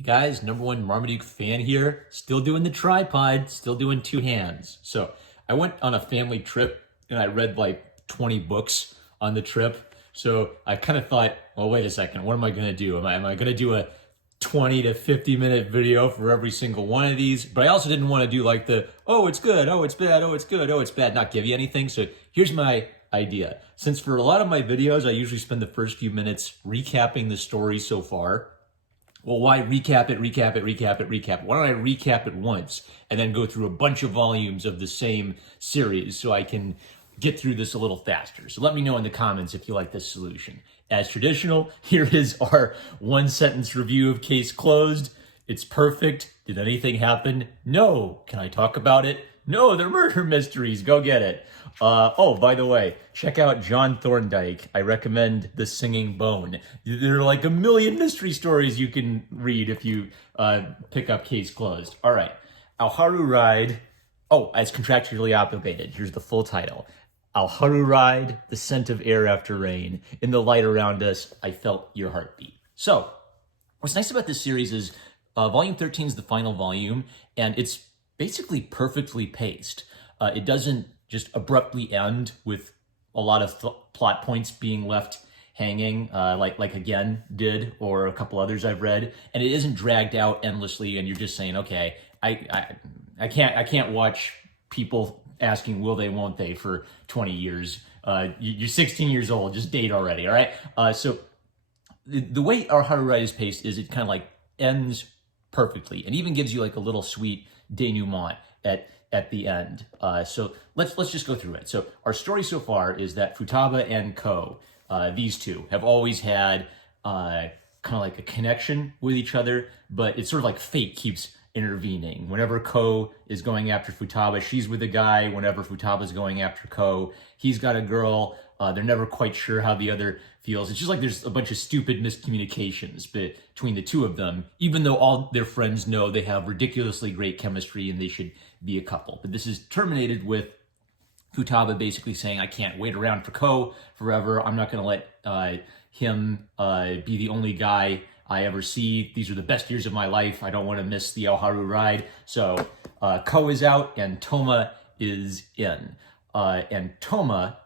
Hey guys, number one Marmaduke fan here. Still doing the tripod, still doing two hands. So I went on a family trip and I read like 20 books on the trip. So I kind of thought, well, wait a second, what am I going to do? Am I going to do a 20 to 50-minute video for every single one of these? But I also didn't want to do like oh, it's good, oh, it's bad, oh, it's good, oh, it's bad, not give you anything. So here's my idea. Since for a lot of my videos, I usually spend the first few minutes recapping the story so far. Well, why recap it? Why don't I recap it once and then go through a bunch of volumes of the same series so I can get through this a little faster? So let me know in the comments if you like this solution. As traditional, here is our one-sentence review of Case Closed. It's perfect. Did anything happen? No. Can I talk about it? No, they're murder mysteries. Go get it. Oh, by the way, check out John Thorndike. I recommend The Singing Bone. There are like a million mystery stories you can read if you pick up Case Closed. All right. Our Haru ride. Oh, as contractually obligated. Here's the full title. Our Haru ride, the scent of air after rain. In the light around us, I felt your heartbeat. So, what's nice about this series is Volume 13 is the final volume, and it's basically perfectly paced. It doesn't just abruptly end with a lot of plot points being left hanging, like Again did, or a couple others I've read, and it isn't dragged out endlessly. And you're just saying, okay, I can't watch people asking will they, won't they for 20 years. You're 16 years old, just date already, all right? So the way our Haru ride is paced is it kind of like ends perfectly, and even gives you like a little sweet denouement at the end. So let's just go through it. So our story so far is that Futaba and Ko, these two, have always had kind of like a connection with each other, but it's sort of like fate keeps intervening. Whenever Ko is going after Futaba, she's with a guy. Whenever Futaba's going after Ko, he's got a girl. They're never quite sure how the other feels. It's just like there's a bunch of stupid miscommunications between the two of them, even though all their friends know they have ridiculously great chemistry and they should be a couple. But this is terminated with Futaba basically saying, I can't wait around for Ko forever. I'm not going to let him be the only guy I ever see. These are the best years of my life. I don't want to miss the Haru ride. So Ko is out and Toma is in. And Toma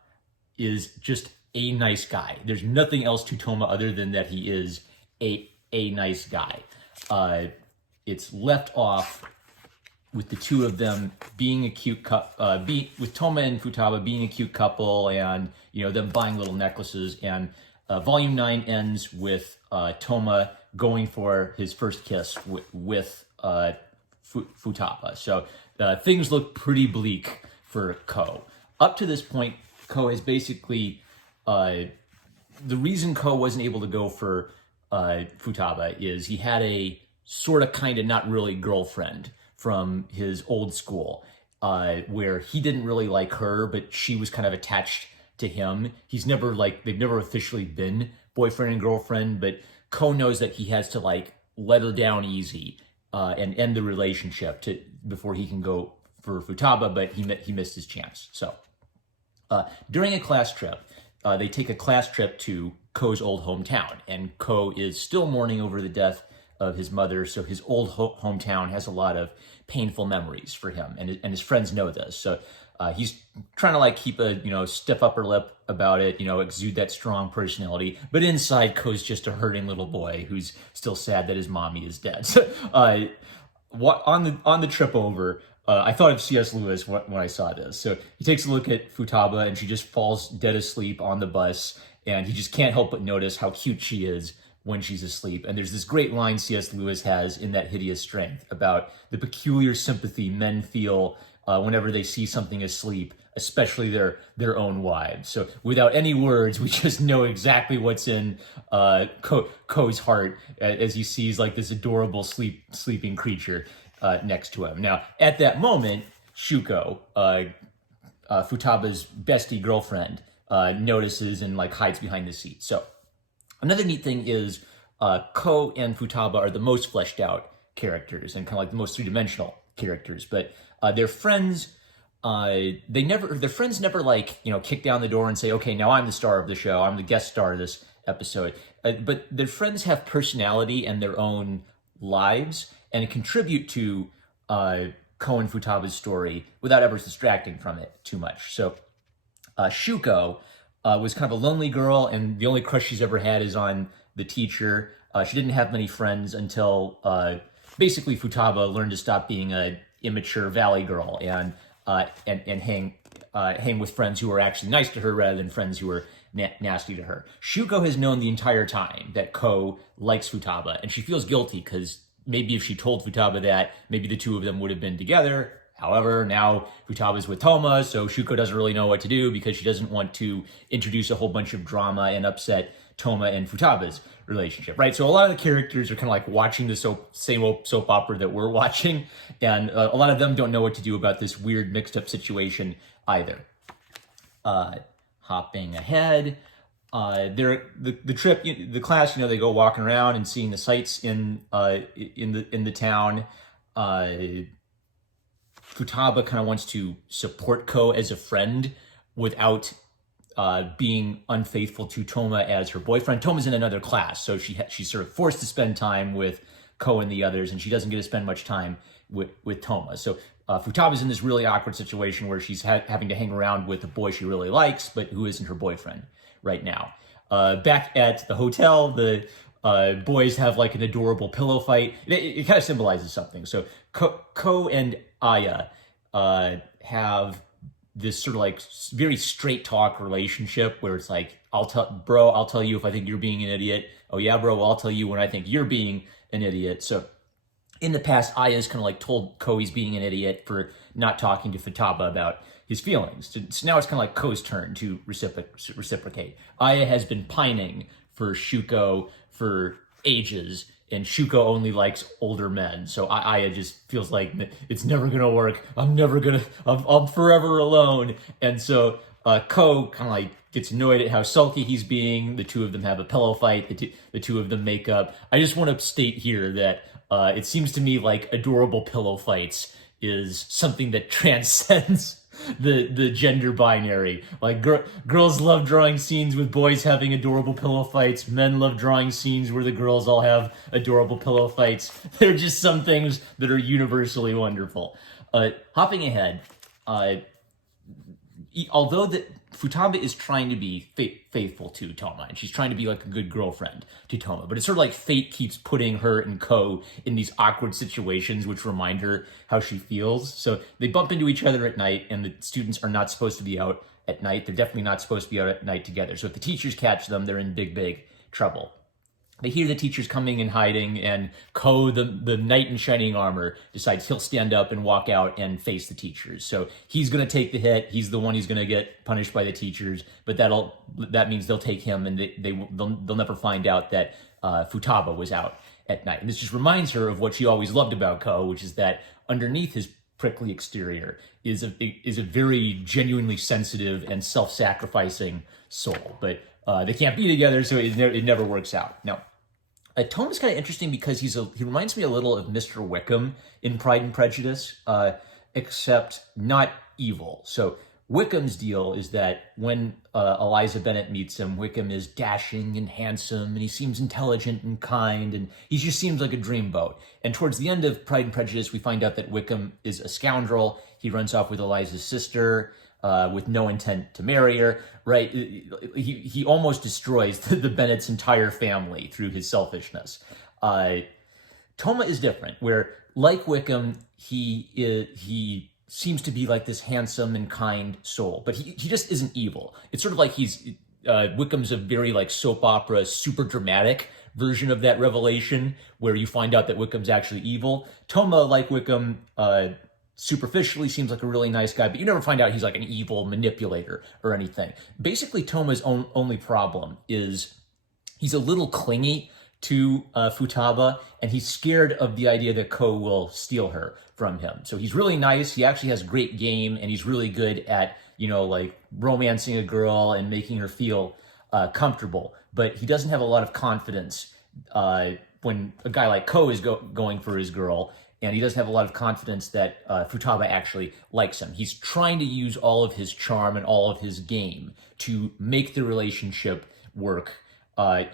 is just a nice guy. There's nothing else to Toma other than that he is a nice guy. It's left off with the two of them being a cute couple, with Toma and Futaba being a cute couple, and them buying little necklaces. And Volume 9 ends with Toma going for his first kiss with Futaba. So things look pretty bleak for Ko. Up to this point, Ko has basically the reason Ko wasn't able to go for Futaba is he had a sort of kind of not really girlfriend from his old school, where he didn't really like her, but she was kind of attached to him. They've never officially been boyfriend and girlfriend, but Ko knows that he has to let her down easy and end the relationship before he can go for Futaba, but he missed his chance. So during a class trip, they take a class trip to Ko's old hometown, and Ko is still mourning over the death of his mother, so his old hometown has a lot of painful memories for him, and his friends know this. So he's trying to keep a stiff upper lip about it, exude that strong personality, but inside Ko's just a hurting little boy who's still sad that his mommy is dead. So on the trip over, I thought of C.S. Lewis when I saw this. So he takes a look at Futaba, and she just falls dead asleep on the bus, and he just can't help but notice how cute she is when she's asleep. And there's this great line C.S. Lewis has in That Hideous Strength about the peculiar sympathy men feel whenever they see something asleep, especially their own wives. So without any words, we just know exactly what's in Ko's heart as he sees this adorable sleeping creature next to him. Now, at that moment, Shuko, Futaba's bestie girlfriend, notices and hides behind the seat. So another neat thing is Ko and Futaba are the most fleshed out characters and kind of the most three-dimensional characters, but their friends, their friends never kick down the door and say, okay, now I'm the star of the show, I'm the guest star of this episode. But their friends have personality and their own lives and contribute to Ko and Futaba's story without ever distracting from it too much. So Shuko was kind of a lonely girl, and the only crush she's ever had is on the teacher. She didn't have many friends until basically Futaba learned to stop being a immature valley girl and hang with friends who were actually nice to her rather than friends who were nasty to her. Shuko has known the entire time that Ko likes Futaba, and she feels guilty because maybe if she told Futaba that, maybe the two of them would have been together. However, now Futaba's with Toma, so Shuko doesn't really know what to do because she doesn't want to introduce a whole bunch of drama and upset Toma and Futaba's relationship, right? So a lot of the characters are kind of like watching the same old soap opera that we're watching, and a lot of them don't know what to do about this weird mixed up situation either. Hopping ahead, the trip, the class, they go walking around and seeing the sights in the town. Futaba kind of wants to support Ko as a friend without being unfaithful to Toma as her boyfriend. Toma's in another class, so she's sort of forced to spend time with Ko and the others, and she doesn't get to spend much time with Toma. So Futaba's in this really awkward situation where she's having to hang around with a boy she really likes, but who isn't her boyfriend right now. Back at the hotel, the boys have like an adorable pillow fight. It kind of symbolizes something. So Ko and Aya have this sort of like very straight talk relationship where it's like, I'll tell you if I think you're being an idiot. Oh yeah, bro, well, I'll tell you when I think you're being an idiot. So in the past, Aya's kind of like told Ko he's being an idiot for not talking to Futaba about his feelings. So now it's kind of like Ko's turn to reciprocate. Aya has been pining for Shuko for ages, and Shuko only likes older men. So Aya just feels like it's never gonna work. I'm forever alone. And so Ko kind of like gets annoyed at how sulky he's being. The two of them have a pillow fight. The two of them make up. I just want to state here that it seems to me like adorable pillow fights is something that transcends the gender binary. Like girls love drawing scenes with boys having adorable pillow fights. Men love drawing scenes where the girls all have adorable pillow fights. They're just some things that are universally wonderful. Hopping ahead, although Futaba is trying to be faithful to Toma, and she's trying to be like a good girlfriend to Toma, but it's sort of like fate keeps putting her and Ko in these awkward situations which remind her how she feels. So they bump into each other at night, and the students are not supposed to be out at night. They're definitely not supposed to be out at night together. So if the teachers catch them, they're in big trouble. They hear the teachers coming and hiding, and Ko, the knight in shining armor, decides he'll stand up and walk out and face the teachers. So he's going to take the hit. He's the one who's going to get punished by the teachers, but that means they'll take him, and they'll never find out that Futaba was out at night. And this just reminds her of what she always loved about Ko, which is that underneath his prickly exterior is a very genuinely sensitive and self-sacrificing soul. But they can't be together, so it never works out. Now, Toma's kind of interesting because he reminds me a little of Mr. Wickham in Pride and Prejudice, except not evil. So Wickham's deal is that when Eliza Bennet meets him, Wickham is dashing and handsome, and he seems intelligent and kind, and he just seems like a dreamboat. And towards the end of Pride and Prejudice, we find out that Wickham is a scoundrel. He runs off with Eliza's sister, with no intent to marry her, right? He almost destroys the Bennet's entire family through his selfishness. Toma is different, where like Wickham, he seems to be like this handsome and kind soul, but he just isn't evil. It's sort of like Wickham's a very like soap opera, super dramatic version of that revelation, where you find out that Wickham's actually evil. Toma, like Wickham, superficially seems like a really nice guy, but you never find out he's like an evil manipulator or anything. Basically, Toma's only problem is he's a little clingy to Futaba, and he's scared of the idea that Ko will steal her from him. So he's really nice. He actually has great game, and he's really good at, like romancing a girl and making her feel comfortable. But he doesn't have a lot of confidence when a guy like Ko is going for his girl, and he doesn't have a lot of confidence that Futaba actually likes him. He's trying to use all of his charm and all of his game to make the relationship work,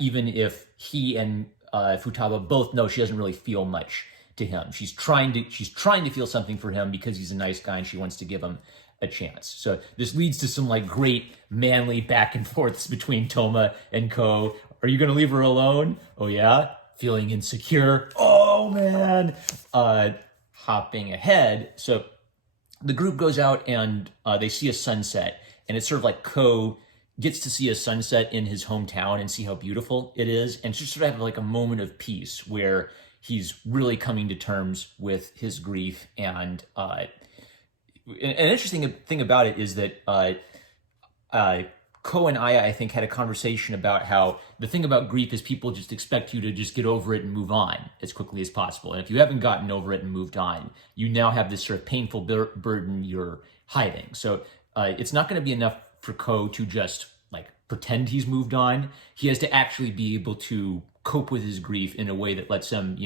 even if he and Futaba both know she doesn't really feel much to him. She's trying to feel something for him because he's a nice guy and she wants to give him a chance. So this leads to some like great manly back and forths between Toma and Ko. Are you gonna leave her alone? Oh yeah? Feeling insecure? Oh man! Hopping ahead. So the group goes out and they see a sunset, and it's sort of like Ko gets to see a sunset in his hometown and see how beautiful it is, and just sort of have like a moment of peace where he's really coming to terms with his grief. And an interesting thing about it is that Ko and Aya, I think, had a conversation about how the thing about grief is people just expect you to just get over it and move on as quickly as possible. And if you haven't gotten over it and moved on, you now have this sort of painful burden you're hiding. So it's not going to be enough for Ko to just like pretend he's moved on. He has to actually be able to cope with his grief in a way that lets him,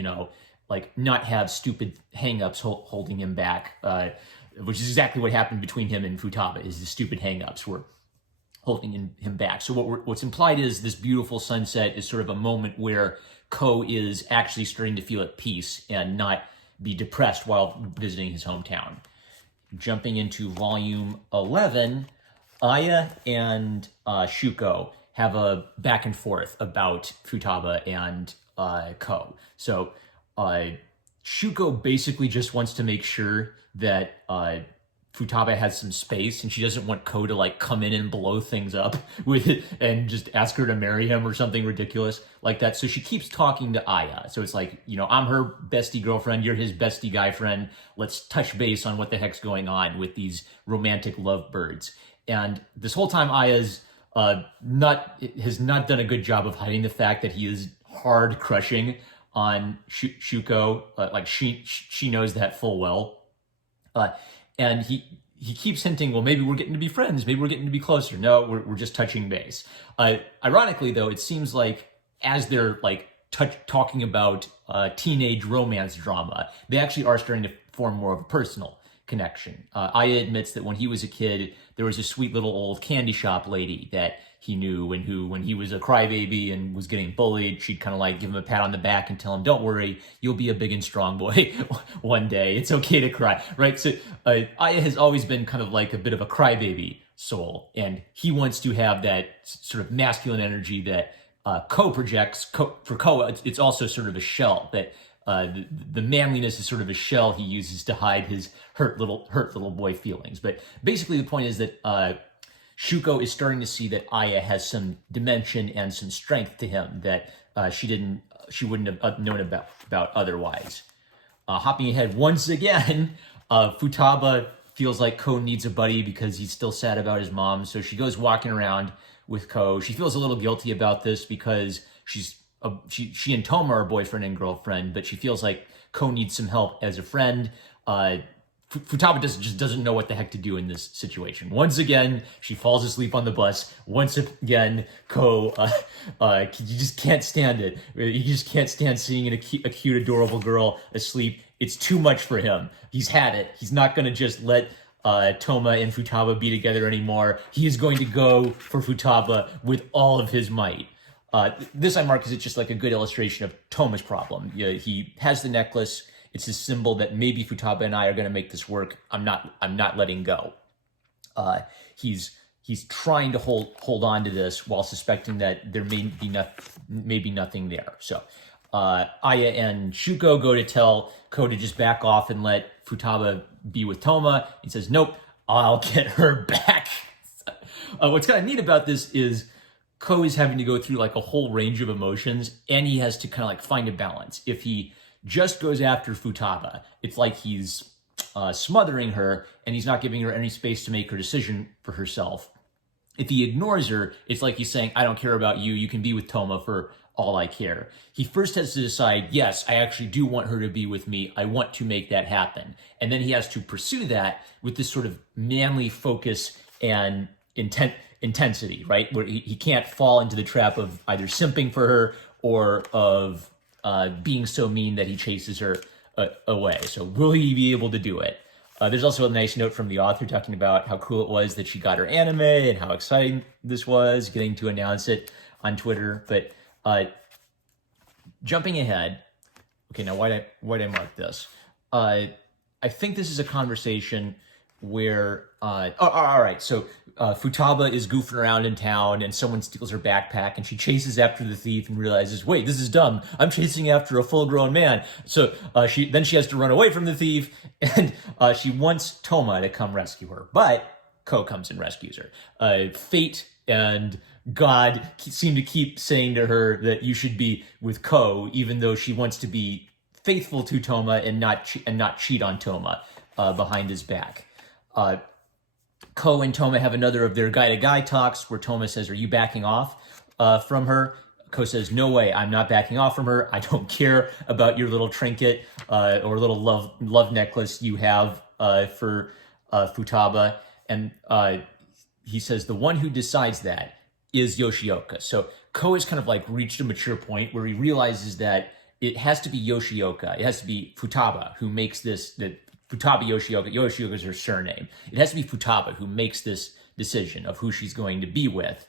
like not have stupid hangups holding him back, which is exactly what happened between him and Futaba, is the stupid hangups were holding him back. So what's implied is this beautiful sunset is sort of a moment where Ko is actually starting to feel at peace and not be depressed while visiting his hometown. Jumping into volume 11, Aya and Shuko have a back and forth about Futaba and Ko. So Shuko basically just wants to make sure that Futaba has some space, and she doesn't want Ko to like come in and blow things up with it and just ask her to marry him or something ridiculous like that. So she keeps talking to Aya. So it's like, I'm her bestie girlfriend, you're his bestie guy friend. Let's touch base on what the heck's going on with these romantic lovebirds. And this whole time, Aya's has not done a good job of hiding the fact that he is hard crushing on Shuko. Like she knows that full well. And he keeps hinting, well, maybe we're getting to be friends. Maybe we're getting to be closer. No, we're just touching base. Ironically, though, it seems like as they're like talking about teenage romance drama, they actually are starting to form more of a personal connection. Aya admits that when he was a kid, there was a sweet little old candy shop lady that he knew, and who, when he was a crybaby and was getting bullied, she'd kind of like give him a pat on the back and tell him, don't worry, you'll be a big and strong boy one day. It's okay to cry, right? So Aya has always been kind of like a bit of a crybaby soul, and he wants to have that sort of masculine energy that Ko projects. For Ko, it's also sort of a shell that the manliness is sort of a shell he uses to hide his hurt little boy feelings. But basically the point is that Shuko is starting to see that Aya has some dimension and some strength to him that she wouldn't have known about otherwise. Hopping ahead once again, Futaba feels like Ko needs a buddy because he's still sad about his mom, so she goes walking around with Ko. She feels a little guilty about this because she and Toma are boyfriend and girlfriend, but she feels like Ko needs some help as a friend. Futaba just doesn't know what the heck to do in this situation. Once again, she falls asleep on the bus. Once again, Ko, you just can't stand it. You just can't stand seeing a cute, adorable girl asleep. It's too much for him. He's had it. He's not going to just let Toma and Futaba be together anymore. He is going to go for Futaba with all of his might. This I mark because it's just like a good illustration of Toma's problem. He has the necklace. It's a symbol that maybe Futaba and I are going to make this work. I'm not letting go. He's trying to hold on to this while suspecting that there may be nothing there. So Aya and Shuko go to tell Ko to just back off and let Futaba be with Toma. He says, nope, I'll get her back. What's kind of neat about this is Ko is having to go through like a whole range of emotions, and he has to kind of like find a balance. If he just goes after Futaba, it's like he's smothering her, and he's not giving her any space to make her decision for herself. If he ignores her, it's like he's saying, I don't care about you. You can be with Toma for all I care. He first has to decide, yes, I actually do want her to be with me. I want to make that happen. And then he has to pursue that with this sort of manly focus and intensity, right? Where he can't fall into the trap of either simping for her or of being so mean that he chases her away. So will he be able to do it? There's also a nice note from the author talking about how cool it was that she got her anime and how exciting this was, getting to announce it on Twitter. But jumping ahead. Okay, now why'd I mark this? I think this is a conversation where all right, so Futaba is goofing around in town and someone steals her backpack and she chases after the thief and realizes, wait, this is dumb, I'm chasing after a full-grown man. So she has to run away from the thief, and she wants Toma to come rescue her, but Ko comes and rescues her. Fate and God seem to keep saying to her that you should be with Ko, even though she wants to be faithful to Toma and not cheat on Toma behind his back. Ko and Toma have another of their guy-to-guy talks where Toma says, "Are you backing off from her?" Ko says, "No way, I'm not backing off from her. I don't care about your little trinket or little love necklace you have for Futaba." And he says, "The one who decides that is Yoshioka." So Ko has kind of like reached a mature point where he realizes that it has to be Yoshioka. It has to be Futaba who makes this, that Futaba Yoshioka. Yoshioka is her surname. It has to be Futaba who makes this decision of who she's going to be with.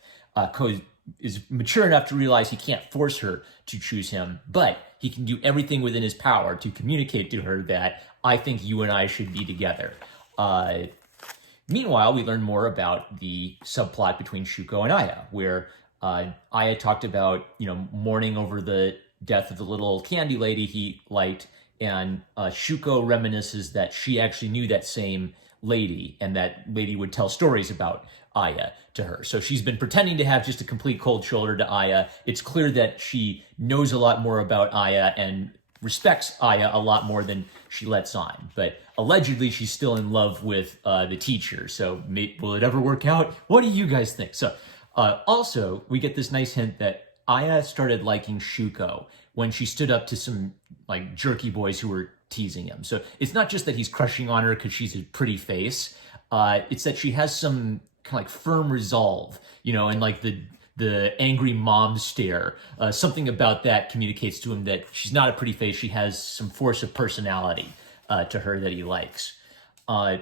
Ko is mature enough to realize he can't force her to choose him, but he can do everything within his power to communicate to her that I think you and I should be together. Meanwhile, we learn more about the subplot between Shuko and Aya, where Aya talked about, mourning over the death of the little candy lady he liked, and Shuko reminisces that she actually knew that same lady, and that lady would tell stories about Aya to her. So she's been pretending to have just a complete cold shoulder to Aya. It's clear that she knows a lot more about Aya and respects Aya a lot more than she lets on. But allegedly, she's still in love with the teacher. So will it ever work out? What do you guys think? So also, we get this nice hint that Aya started liking Shuko when she stood up to some like jerky boys who were teasing him. So it's not just that he's crushing on her because she's a pretty face. It's that she has some kind of like firm resolve, and like the angry mom stare. Something about that communicates to him that she's not a pretty face. She has some force of personality to her that he likes. How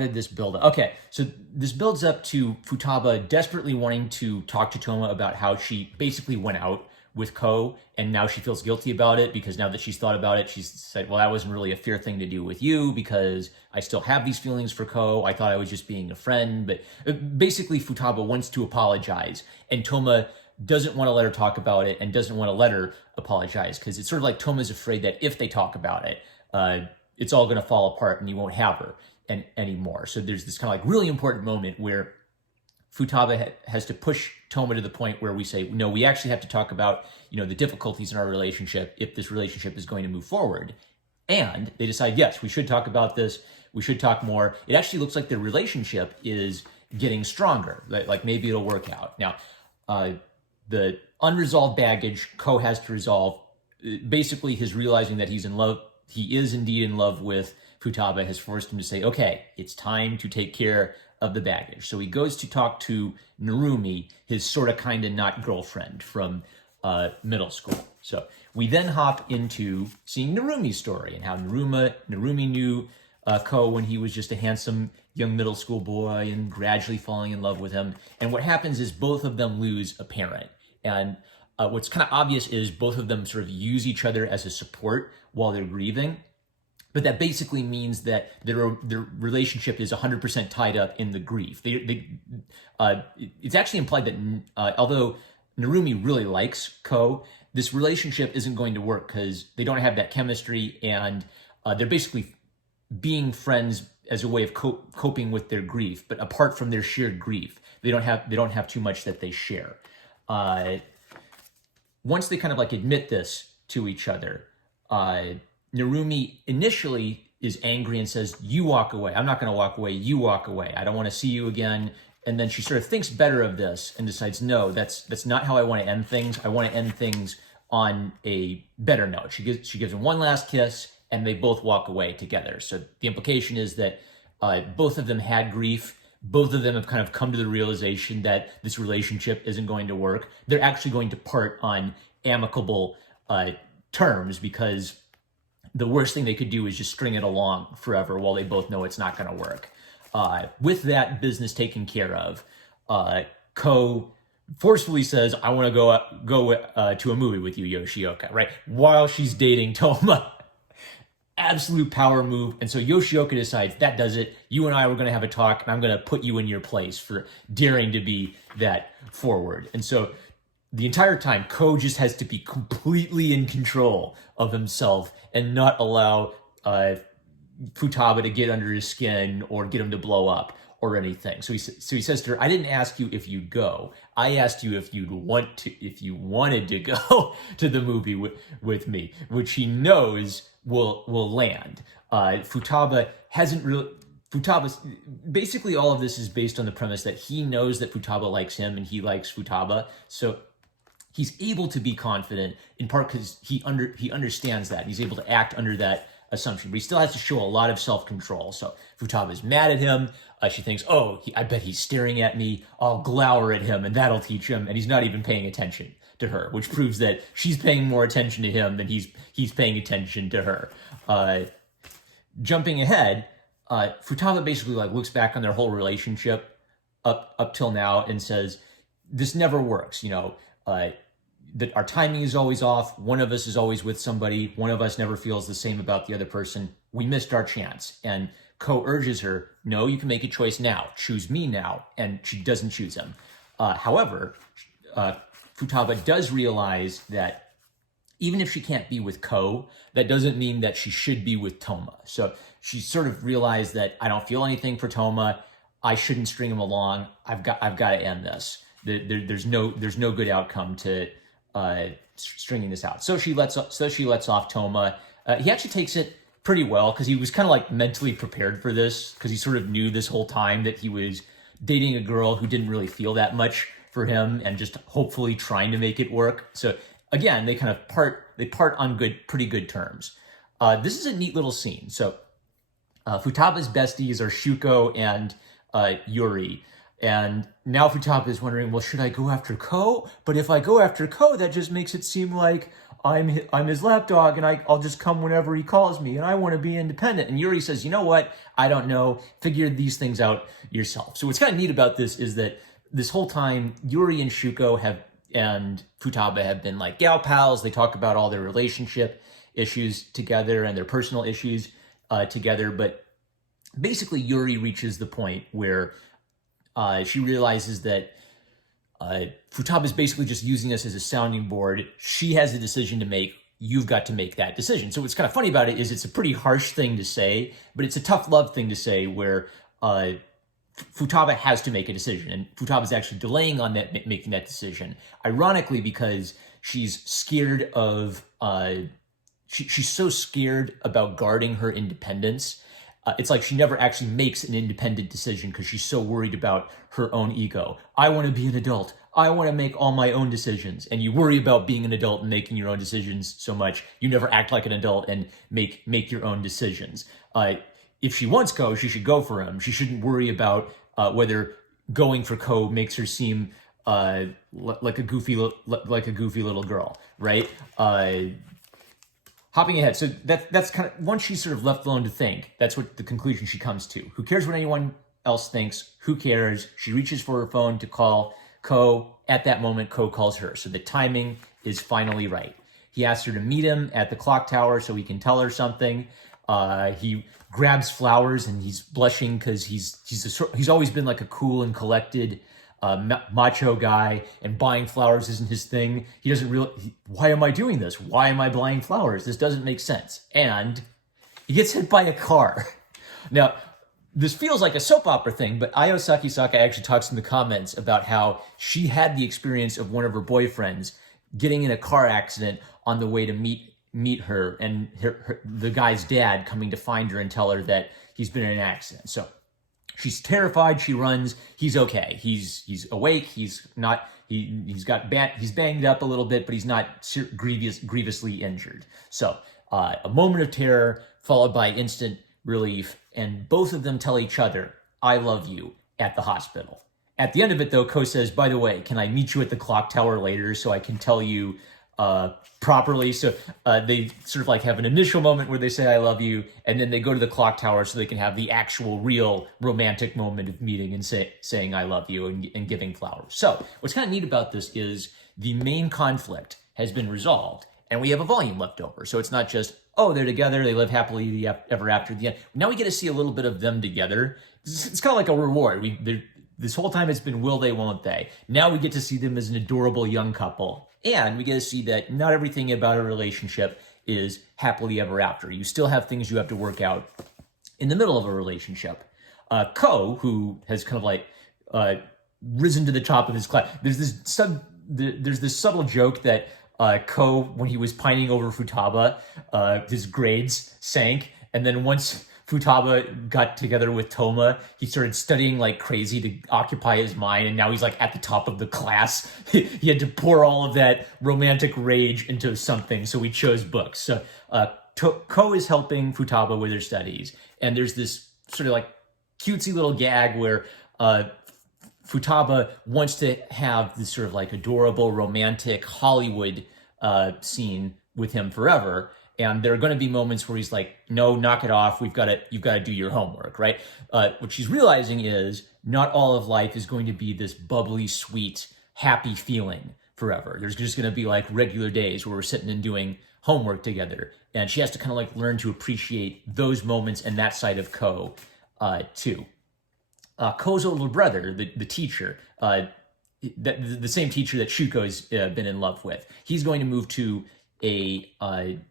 did this build up? Okay, so this builds up to Futaba desperately wanting to talk to Toma about how she basically went out with Ko, and now she feels guilty about it because now that she's thought about it, she's said, well, that wasn't really a fair thing to do with you because I still have these feelings for Ko. I thought I was just being a friend. But basically, Futaba wants to apologize, and Toma doesn't want to let her talk about it and doesn't want to let her apologize because it's sort of like Toma's afraid that if they talk about it, it's all going to fall apart and he won't have her anymore. So there's this kind of like really important moment where Futaba has to push Toma to the point where we say, no, we actually have to talk about, the difficulties in our relationship if this relationship is going to move forward. And they decide, yes, we should talk about this. We should talk more. It actually looks like their relationship is getting stronger. Like maybe it'll work out. Now, the unresolved baggage Ko has to resolve, basically his realizing that he's in love, he is indeed in love with Futaba, has forced him to say, okay, it's time to take care of the baggage. So he goes to talk to Narumi, his sort of kind of not girlfriend from middle school. So we then hop into seeing Narumi's story and how Narumi knew Ko when he was just a handsome young middle school boy and gradually falling in love with him. And what happens is both of them lose a parent. And what's kind of obvious is both of them sort of use each other as a support while they're grieving. But that basically means that their relationship is 100% tied up in the grief. It's actually implied that although Narumi really likes Ko, this relationship isn't going to work because they don't have that chemistry, and they're basically being friends as a way of coping with their grief. But apart from their shared grief, they don't have too much that they share. Once they kind of like admit this to each other, Narumi initially is angry and says, you walk away. I'm not going to walk away. You walk away. I don't want to see you again. And then she sort of thinks better of this and decides, no, that's not how I want to end things. I want to end things on a better note. She gives him one last kiss and they both walk away together. So the implication is that both of them had grief. Both of them have kind of come to the realization that this relationship isn't going to work. They're actually going to part on amicable terms because the worst thing they could do is just string it along forever while they both know it's not going to work. With that business taken care of, Ko forcefully says, I want to go to a movie with you, Yoshioka, right? While she's dating Toma. Absolute power move. And so Yoshioka decides that does it. You and I were going to have a talk, and I'm going to put you in your place for daring to be that forward. And so the entire time, Ko just has to be completely in control of himself and not allow Futaba to get under his skin or get him to blow up or anything. So he says to her, I didn't ask you if you'd go. I asked you if you wanted to go to the movie with me, which he knows will land. Futaba's basically all of this is based on the premise that he knows that Futaba likes him and he likes Futaba. So he's able to be confident in part because he understands that. He's able to act under that assumption, but he still has to show a lot of self-control. So Futaba's mad at him. She thinks, I bet he's staring at me. I'll glower at him and that'll teach him. And he's not even paying attention to her, which proves that she's paying more attention to him than he's paying attention to her. Jumping ahead, Futaba basically looks back on their whole relationship up till now and says, this never works. That our timing is always off. One of us is always with somebody. One of us never feels the same about the other person. We missed our chance. And Ko urges her, no, you can make a choice now. Choose me now. And she doesn't choose him. However, Futaba does realize that even if she can't be with Ko, that doesn't mean that she should be with Toma. So she sort of realized that I don't feel anything for Toma. I shouldn't string him along. I've got to end this. There's no good outcome to stringing this out. So she lets off Toma. He actually takes it pretty well because he was kind of mentally prepared for this because he sort of knew this whole time that he was dating a girl who didn't really feel that much for him and just hopefully trying to make it work. So again, they kind of part on pretty good terms. This is a neat little scene. So Futaba's besties are Shuko and Yuri. And now Futaba is wondering, well, should I go after Ko? But if I go after Ko, that just makes it seem like I'm his lapdog and I'll just come whenever he calls me and I want to be independent. And Yuri says, you know what? I don't know. Figure these things out yourself. So what's kind of neat about this is that this whole time, Yuri and Shuko and Futaba have been gal pals. They talk about all their relationship issues together and their personal issues together. But basically, Yuri reaches the point where she realizes that Futaba is basically just using this as a sounding board. She has a decision to make. You've got to make that decision. So what's kind of funny about it is it's a pretty harsh thing to say, but it's a tough love thing to say where Futaba has to make a decision. And Futaba is actually delaying on that making that decision. Ironically, because she's scared of, she's so scared about guarding her independence. It's like she never actually makes an independent decision because she's so worried about her own ego. I want to be an adult. I want to make all my own decisions. And you worry about being an adult and making your own decisions so much, you never act like an adult and make your own decisions. If she wants Ko, she should go for him. She shouldn't worry about whether going for Ko makes her seem like a goofy little girl, right? Hopping ahead, so that's kind of, once she's sort of left alone to think, that's what the conclusion she comes to. Who cares what anyone else thinks? Who cares? She reaches for her phone to call Ko. At that moment, Ko calls her. So the timing is finally right. He asks her to meet him at the clock tower so he can tell her something. He grabs flowers and he's blushing because he's always been a cool and collected macho guy, and buying flowers isn't his thing. He doesn't really, why am I doing this? Why am I buying flowers? This doesn't make sense. And he gets hit by a car. Now, this feels like a soap opera thing, but Ayo Sakisaka actually talks in the comments about how she had the experience of one of her boyfriends getting in a car accident on the way to meet her, and the guy's dad coming to find her and tell her that he's been in an accident. So she's terrified. She runs. He's okay. He's awake. He's not. He's banged up a little bit, but he's not grievously injured. So a moment of terror followed by instant relief, and both of them tell each other, "I love you," at the hospital. At the end of it, though, Ko says, "By the way, can I meet you at the clock tower later so I can tell you properly. So they sort of like have an initial moment where they say I love you, and then they go to the clock tower so they can have the actual real romantic moment of meeting and saying I love you and giving flowers. So what's kind of neat about this is the main conflict has been resolved and we have a volume left over. So it's not just, oh, they're together, they live happily ever after the end. Now we get to see a little bit of them together. It's kind of like a reward. This whole time it's been will they, won't they. Now we get to see them as an adorable young couple. And we get to see that not everything about a relationship is happily ever after. You still have things you have to work out in the middle of a relationship. Ko, who has kind of like risen to the top of his class, there's this subtle joke that Ko, when he was pining over Futaba, his grades sank. And then once Futaba got together with Toma, he started studying like crazy to occupy his mind, and now he's like at the top of the class. He had to pour all of that romantic rage into something, so he chose books. So Ko is helping Futaba with her studies, and there's this sort of like cutesy little gag where Futaba wants to have this sort of like adorable, romantic Hollywood scene with him forever. And there are going to be moments where he's like, no, knock it off. You've got to do your homework, right? What she's realizing is not all of life is going to be this bubbly, sweet, happy feeling forever. There's just going to be like regular days where we're sitting and doing homework together. And she has to kind of like learn to appreciate those moments and that side of Ko too. Ko's older brother, the teacher, the same teacher that Shuko's been in love with, he's going to move to a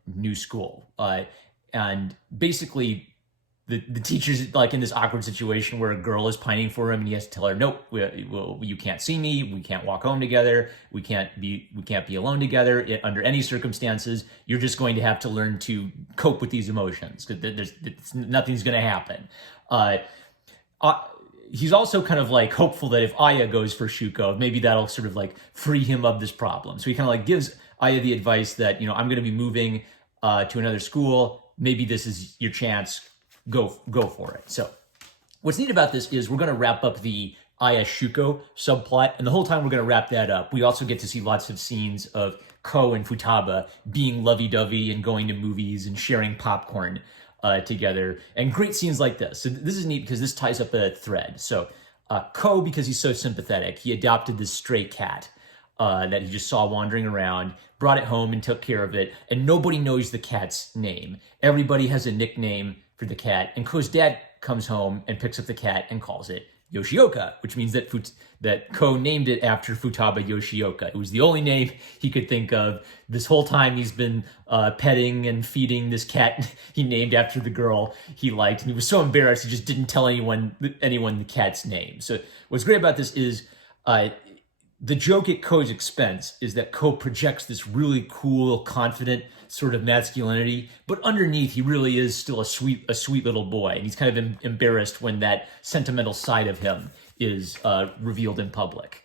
new school, and basically the teacher's like in this awkward situation where a girl is pining for him, and he has to tell her, nope, you can't see me, we can't walk home together, we can't be alone together under any circumstances. You're just going to have to learn to cope with these emotions because nothing's going to happen. He's also kind of like hopeful that if Aya goes for Shuko, maybe that'll sort of like free him of this problem. So he kind of like gives Aya the advice that, I'm going to be moving to another school. Maybe this is your chance. Go for it. So what's neat about this is we're going to wrap up the Aya Shuko subplot. And the whole time we're going to wrap that up, we also get to see lots of scenes of Ko and Futaba being lovey-dovey and going to movies and sharing popcorn together, and great scenes like this. So this is neat because this ties up a thread. So Ko, because he's so sympathetic, he adopted this stray cat that he just saw wandering around, brought it home and took care of it, and nobody knows the cat's name. Everybody has a nickname for the cat, and Ko's dad comes home and picks up the cat and calls it Yoshioka, which means that Ko named it after Futaba Yoshioka. It was the only name he could think of. This whole time he's been petting and feeding this cat he named after the girl he liked, and he was so embarrassed he just didn't tell anyone the cat's name. So what's great about this is the joke at Ko's expense is that Ko projects this really cool, confident sort of masculinity, but underneath he really is still a sweet little boy, and he's kind of embarrassed when that sentimental side of him is revealed in public.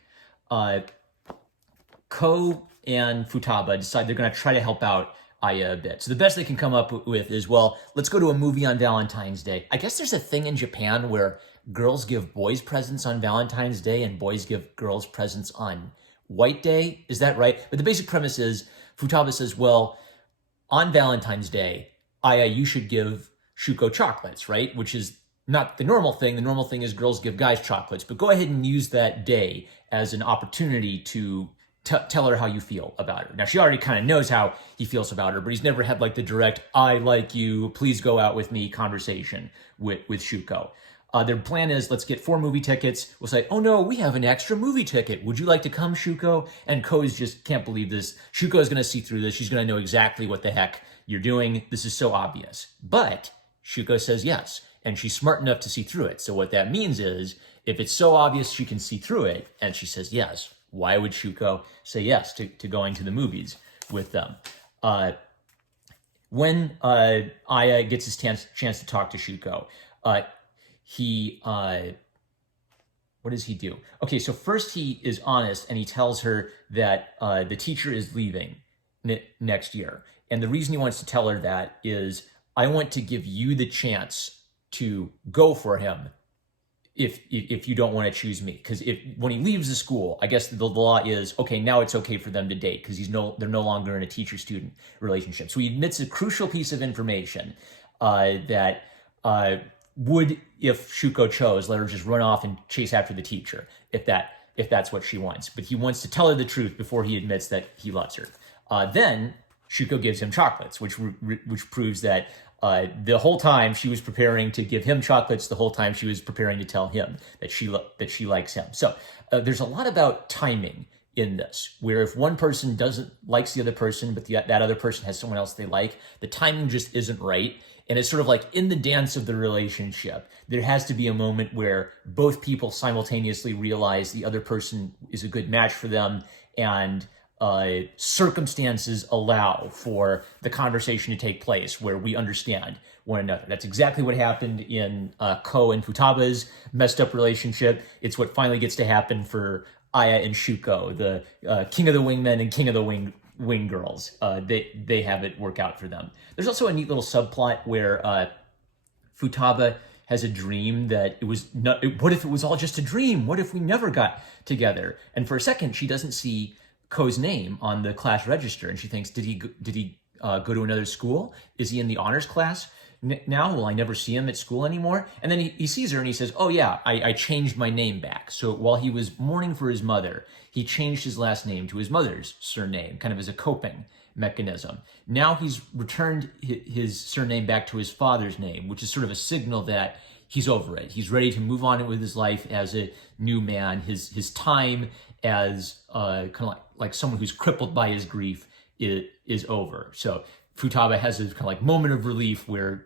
Ko and Futaba decide they're going to try to help out Aya a bit. So the best they can come up with is, well, let's go to a movie on Valentine's Day. I guess there's a thing in Japan where girls give boys presents on Valentine's Day and boys give girls presents on White Day. Is that right? But the basic premise is Futaba says, well, on Valentine's Day, Aya, you should give Shuko chocolates, right? Which is not the normal thing. The normal thing is girls give guys chocolates. But go ahead and use that day as an opportunity to tell her how you feel about her. Now, she already kind of knows how he feels about her, but he's never had like the direct, I like you, please go out with me conversation with Shuko. Their plan is, let's get 4 movie tickets. We'll say, oh no, we have an extra movie ticket. Would you like to come, Shuko? And Ko just can't believe this. Shuko is going to see through this. She's going to know exactly what the heck you're doing. This is so obvious. But Shuko says yes, and she's smart enough to see through it. So what that means is, if it's so obvious she can see through it, and she says yes, why would Shuko say yes to going to the movies with them? When Aya gets his chance to talk to Shuko, what does he do? Okay, so first he is honest and he tells her that the teacher is leaving next year. And the reason he wants to tell her that is, I want to give you the chance to go for him if you don't want to choose me. Because when he leaves the school, I guess the law is, okay, now it's okay for them to date because they're no longer in a teacher-student relationship. So he admits a crucial piece of information that would, if Shuko chose, let her just run off and chase after the teacher, if that's what she wants. But he wants to tell her the truth before he admits that he loves her. Then Shuko gives him chocolates, which proves that the whole time she was preparing to give him chocolates, the whole time she was preparing to tell him that she likes him. So there's a lot about timing in this, where if one person likes the other person, but that other person has someone else they like, the timing just isn't right. And it's sort of like in the dance of the relationship, there has to be a moment where both people simultaneously realize the other person is a good match for them, and circumstances allow for the conversation to take place where we understand one another. That's exactly what happened in Ko and Futaba's messed up relationship. It's what finally gets to happen for Aya and Shuko, the king of the wingmen and king of the wing girls. They have it work out for them. There's also a neat little subplot where Futaba has a dream that it was not. What if it was all just a dream? What if we never got together? And for a second, she doesn't see Ko's name on the class register, and she thinks, did he go to another school? Is he in the honors class now? Will I never see him at school anymore? And then he sees her and he says, oh yeah, I changed my name back. So while he was mourning for his mother, he changed his last name to his mother's surname, kind of as a coping mechanism. Now he's returned his surname back to his father's name, which is sort of a signal that he's over it. He's ready to move on with his life as a new man. His time as kind of like someone who's crippled by his grief is over. So Futaba has a kind of like moment of relief where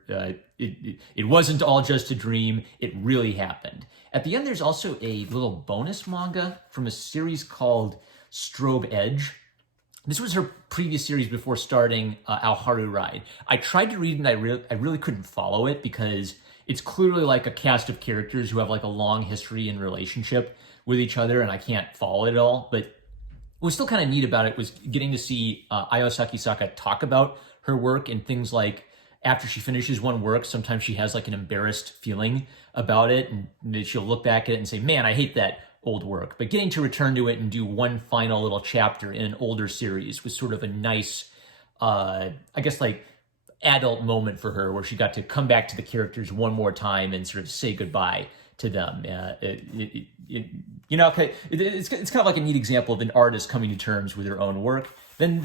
it wasn't all just a dream. It really happened. At the end, there's also a little bonus manga from a series called Strobe Edge. This was her previous series before starting Our Haru Ride. I tried to read it and I really couldn't follow it because it's clearly like a cast of characters who have like a long history and relationship with each other, and I can't follow it at all. But what was still kind of neat about it was getting to see Ayo Sakisaka talk about her work and things like after she finishes one work, sometimes she has like an embarrassed feeling about it, and she'll look back at it and say, man, I hate that old work. But getting to return to it and do one final little chapter in an older series was sort of a nice, I guess like adult moment for her where she got to come back to the characters one more time and sort of say goodbye to them. It's kind of like a neat example of an artist coming to terms with her own work. Then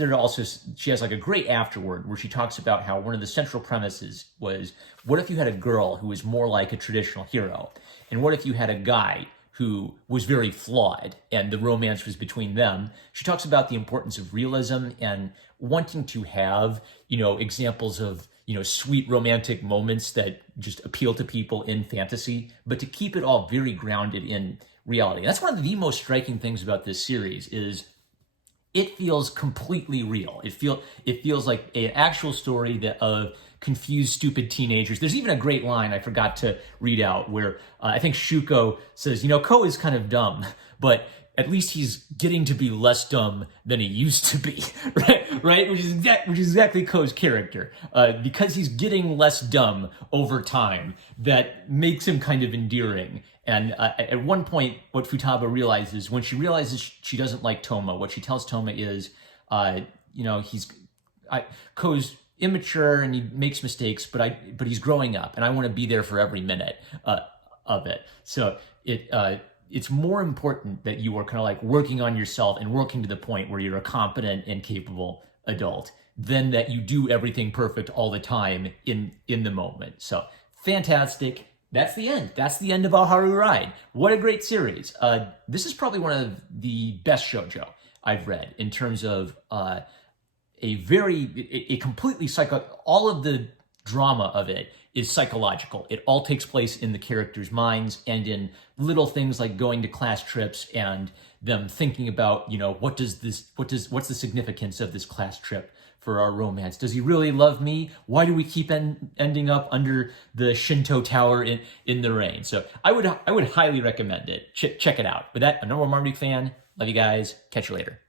she has like a great afterword where she talks about how one of the central premises was, what if you had a girl who was more like a traditional hero? And what if you had a guy who was very flawed and the romance was between them? She talks about the importance of realism and wanting to have, examples of, sweet romantic moments that just appeal to people in fantasy, but to keep it all very grounded in reality. That's one of the most striking things about this series is it feels completely real. It feels like an actual story of confused, stupid teenagers. There's even a great line I forgot to read out where I think Shuko says, Ko is kind of dumb, but at least he's getting to be less dumb than he used to be, right? Which is exactly Ko's character. Because he's getting less dumb over time, that makes him kind of endearing. And at one point, what Futaba realizes, when she realizes she doesn't like Toma, what she tells Toma is, Ko's immature and he makes mistakes, but he's growing up, and I want to be there for every minute of it. So it's more important that you are kind of like working on yourself and working to the point where you're a competent and capable adult than that you do everything perfect all the time in the moment. So fantastic. That's the end. That's the end of Our Haru Ride. What a great series. This is probably one of the best shoujo I've read in terms of a completely all of the drama of it is psychological. It all takes place in the characters' minds and in little things like going to class trips and them thinking about, what's the significance of this class trip for our romance? Does he really love me? Why do we keep ending up under the Shinto tower in the rain? So I would highly recommend it. Check it out. With that, I'm a Marmaduke fan. Love you guys. Catch you later.